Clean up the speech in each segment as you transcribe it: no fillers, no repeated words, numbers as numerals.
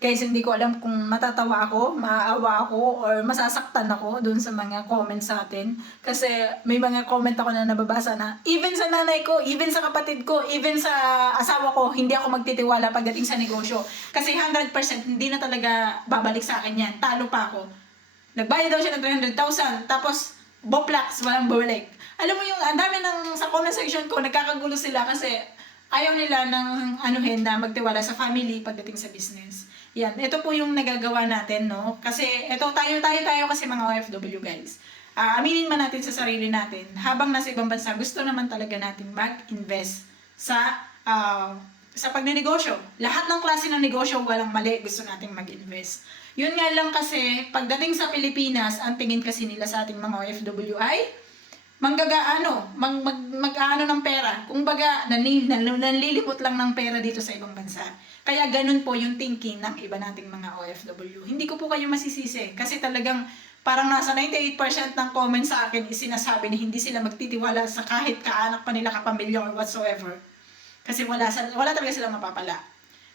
Guys, hindi ko alam kung matatawa ako, maaawa ako, or masasaktan ako dun sa mga comments sa atin. Kasi may mga comment ako na nababasa na, even sa nanay ko, even sa kapatid ko, even sa asawa ko, hindi ako magtitiwala pagdating sa negosyo. Kasi 100% hindi na talaga babalik sa akin yan. Talo pa ako. Nagbayad daw siya ng 300,000, tapos boplax, walang bumalik. Alam mo yung, ang dami sa comment section ko, nagkakagulo sila kasi ayaw nila ng anuhin na magtiwala sa family pagdating sa business. Yan, ito po yung nagagawa natin, no? Kasi ito tayo kasi mga OFW guys. Aminin man natin sa sarili natin, habang nasa ibang bansa, gusto naman talaga natin mag-invest sa pagnenegosyo. Lahat ng klase ng negosyo, walang mali, gusto nating mag-invest. Yun nga lang kasi, pagdating sa Pilipinas, ang tingin kasi nila sa ating mga OFW ay mag-ano ng pera. Kung baga, nanlilimot lang ng pera dito sa ibang bansa. Kaya ganun po yung thinking ng iba nating mga OFW. Hindi ko po kayo masisisi. Kasi talagang parang nasa 98% ng comments sa akin is sinasabi na hindi sila magtitiwala sa kahit kaanak pa nila, kapamilya or whatsoever. Kasi wala talaga silang mapapala.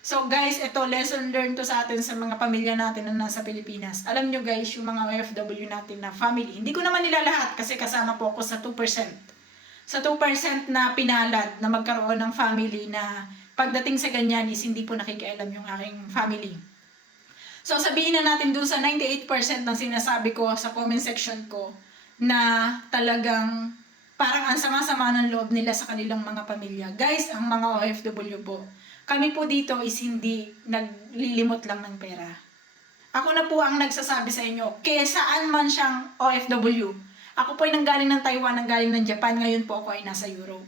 So guys, ito lesson learned to sa atin sa mga pamilya natin na nasa Pilipinas. Alam nyo guys, yung mga OFW natin na family, hindi ko naman nila lahat kasi kasama po ako sa 2%. Sa 2% na pinalad na magkaroon ng family na pagdating sa ganyan is hindi po nakikialam yung aking family. So sabihin na natin dun sa 98% ng sinasabi ko sa comment section ko na talagang parang ang sama-sama ng loob nila sa kanilang mga pamilya. Guys, ang mga OFW po, kami po dito is hindi naglilimot lang ng pera. Ako na po ang nagsasabi sa inyo, saan man siyang OFW. Ako po ay nanggaling ng Taiwan, nanggaling ng Japan, ngayon po ako ay nasa Europe.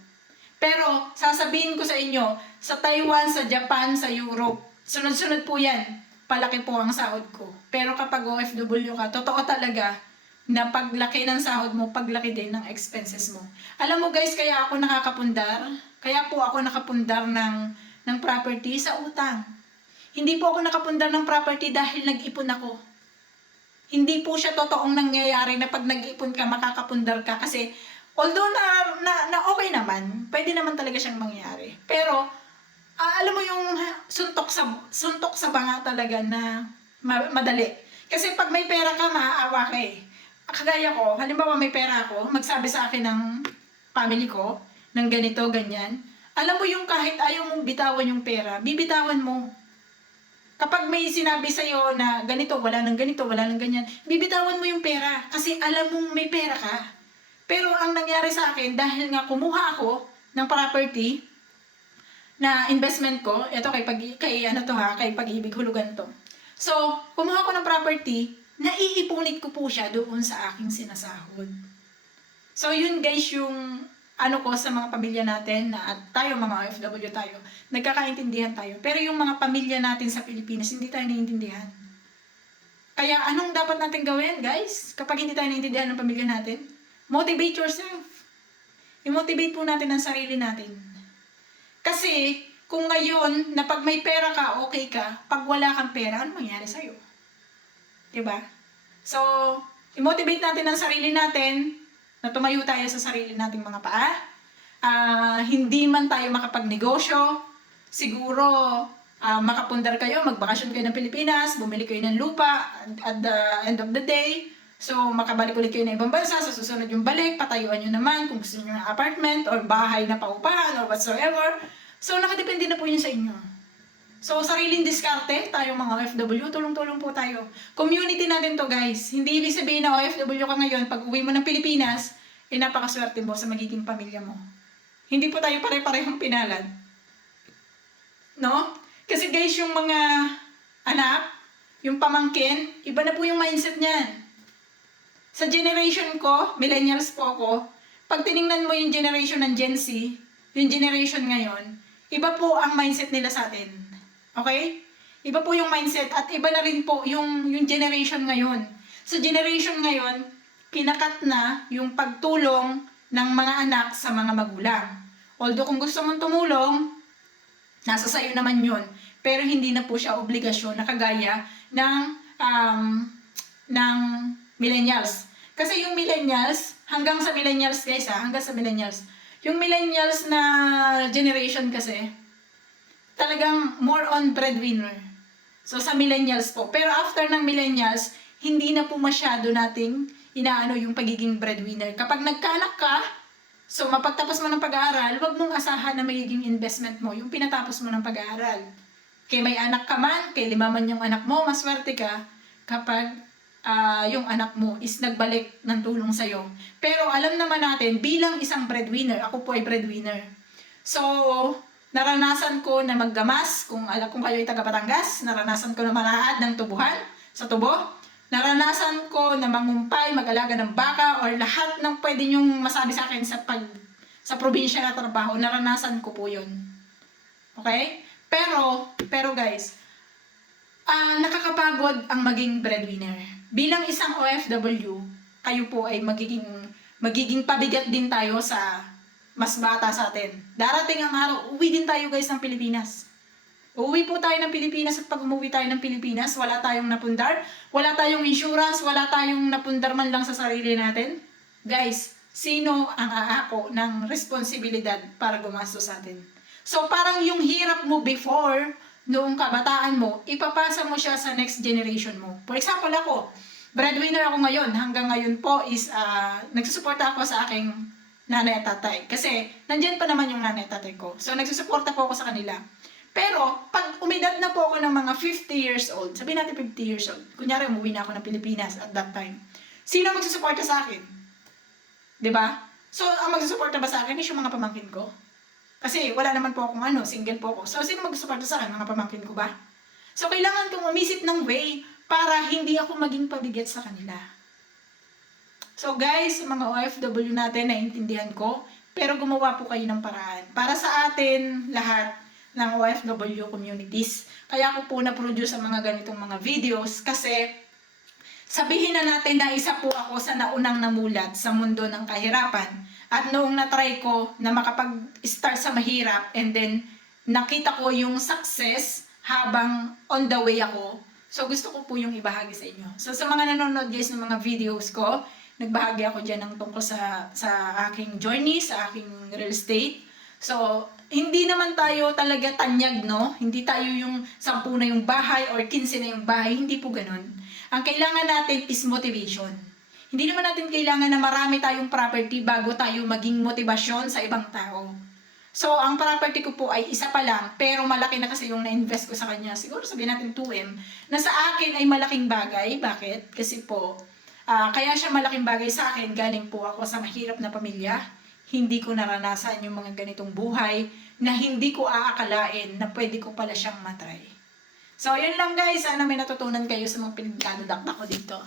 Pero sasabihin ko sa inyo, sa Taiwan, sa Japan, sa Europe, sunod-sunod po yan, palaki po ang sahod ko. Pero kapag OFW ka, totoo talaga na paglaki ng sahod mo, paglaki din ng expenses mo. Alam mo guys, kaya ako nakapundar ng property sa utang. Hindi po ako nakapundar ng property dahil nag-ipon ako. Hindi po siya totoong nangyayari na pag nag-ipon ka, makakapundar ka. Kasi although na okay naman, pwede naman talaga siyang mangyari. Pero alam mo yung suntok sa banga talaga na madali. Kasi pag may pera ka, maaawa ka eh. Kagaya ko, halimbawa may pera ako, magsabi sa akin ng family ko, ng ganito, ganyan. Alam mo yung kahit ayaw mong bitawan yung pera, bibitawan mo. Kapag may sinabi sa'yo na ganito, wala nang ganyan, bibitawan mo yung pera. Kasi alam mong may pera ka. Pero ang nangyari sa akin, dahil nga kumuha ako ng property, na investment ko, ito kay Pag-ibig Hulugan to. So, kumuha ko ng property, naiipunit ko po siya doon sa aking sinasahod. So, yun guys yung ko sa mga pamilya natin na at tayo mga OFW tayo, nagkakaintindihan tayo. Pero yung mga pamilya natin sa Pilipinas, hindi tayo naiintindihan. Kaya anong dapat natin gawin guys? Kapag hindi tayo naiintindihan ng pamilya natin, motivate yourself. I-motivate po natin ang sarili natin. Kasi kung ngayon na pag may pera ka, okay ka, pag wala kang pera, ano mangyari sa'yo? Diba? So, i-motivate natin ang sarili natin na tumayo tayo sa sarili nating mga paa. Hindi man tayo makapagnegosyo, siguro makapundar kayo, magbakasyon kayo ng Pilipinas, bumili kayo ng lupa at the end of the day. So, makabalik ulit kayo ng ibang bansa, sa susunod yung balik, patayuan nyo naman kung gusto nyo ng apartment or bahay na paupahan or whatsoever. So, nakadepende na po yun sa inyo. So, sariling diskarte, tayong mga OFW, tulong-tulong po tayo. Community natin to guys. Hindi ibig sabihin na OFW ka ngayon, pag uwi mo ng Pilipinas, napakaswerte mo sa magiging pamilya mo. Hindi po tayo pare-parehong pinalad. No? Kasi guys, yung mga anak, yung pamangkin, iba na po yung mindset niyan. Sa generation ko, millennials po ako, pag tiningnan mo yung generation ng Gen Z, yung generation ngayon, iba po ang mindset nila sa atin. Okay? Iba po yung mindset at iba na rin po yung generation ngayon. Sa generation ngayon, kinakat na yung pagtulong ng mga anak sa mga magulang. Although kung gusto mong tumulong, nasa sayo naman yun. Pero hindi na po siya obligasyon na kagaya ng millennials. Kasi yung millennials, hanggang sa millennials guys yung millennials na generation kasi, talagang more on breadwinner. So sa millennials po. Pero after ng millennials, hindi na po masyado nating inaano yung pagiging breadwinner. Kapag nagkaanak ka, so mapagtapos mo ng pag-aaral, wag mong asahan na magiging investment mo yung pinatapos mo ng pag-aaral. Kay may anak ka man, kay 5 man yung anak mo, maswerte ka kapag yung anak mo is nagbalik ng tulong sa'yo. Pero alam naman natin, bilang isang breadwinner, ako po ay breadwinner. So, naranasan ko na maggamas, kung kayo ay taga Batangas, naranasan ko na manaad ng tubuhan sa tubo. Naranasan ko na mangumpay, mag-alaga ng baka, or lahat ng pwede nyong masabi sa akin sa probinsya na trabaho, naranasan ko po yun. Okay? Pero guys, nakakapagod ang maging breadwinner. Bilang isang OFW, kayo po ay magiging pabigat din tayo sa mas bata sa atin. Darating ang araw, uwi din tayo guys ng Pilipinas. Uuwi po tayo ng Pilipinas at pag umuwi tayo ng Pilipinas, wala tayong napundar, wala tayong insurance, wala tayong napundar man lang sa sarili natin. Guys, sino ang aako ng responsibilidad para gumastos sa atin? So parang yung hirap mo before, noong kabataan mo, ipapasa mo siya sa next generation mo. For example ako, breadwinner ako ngayon. Hanggang ngayon po is nagsusuporta ako sa aking nanay at tatay. Kasi nandyan pa naman yung nanay at tatay ko. So nagsusuporta po ako sa kanila. Pero pag umidad na po ako ng mga 50 years old, sabihin natin 50 years old, kunyari umuwi na ako ng Pilipinas at that time, sino magsusuporta sa akin? 'Di ba? So ang magsusuporta ba sa akin is yung mga pamangkin ko? Kasi wala naman po akong single po ako. So, sino magsusuporta sa akin? Mga pamangkin ko ba? So, kailangan kong umisip ng way para hindi ako maging pabigat sa kanila. So, guys, mga OFW natin, naiintindihan ko, pero gumawa po kayo ng paraan. Para sa atin, lahat ng OFW communities. Kaya ako po na-produce ang mga ganitong mga videos kasi sabihin na natin na isa po ako sa naunang namulat sa mundo ng kahirapan. At noong na-try ko na makapag-start sa mahirap and then nakita ko yung success habang on the way ako. So gusto ko po yung ibahagi sa inyo. So sa mga nanonood guys ng mga videos ko, nagbahagi ako dyan ng tungkol sa aking journey, sa aking real estate. So hindi naman tayo talaga tanyag, no? Hindi tayo yung 10 na yung bahay or 15 na yung bahay. Hindi po ganun. Ang kailangan natin is motivation. Hindi naman natin kailangan na marami tayong property bago tayo maging motibasyon sa ibang tao. So, ang property ko po ay isa pa lang, pero malaki na kasi yung na-invest ko sa kanya. Siguro sabihin natin 2M, na sa akin ay malaking bagay. Bakit? Kasi po, kaya siya malaking bagay sa akin, galing po ako sa mahirap na pamilya. Hindi ko naranasan yung mga ganitong buhay na hindi ko aakalain na pwede ko pala siyang matry. So, yun lang guys. Sana may natutunan kayo sa mga pinagdadakdak ko dito.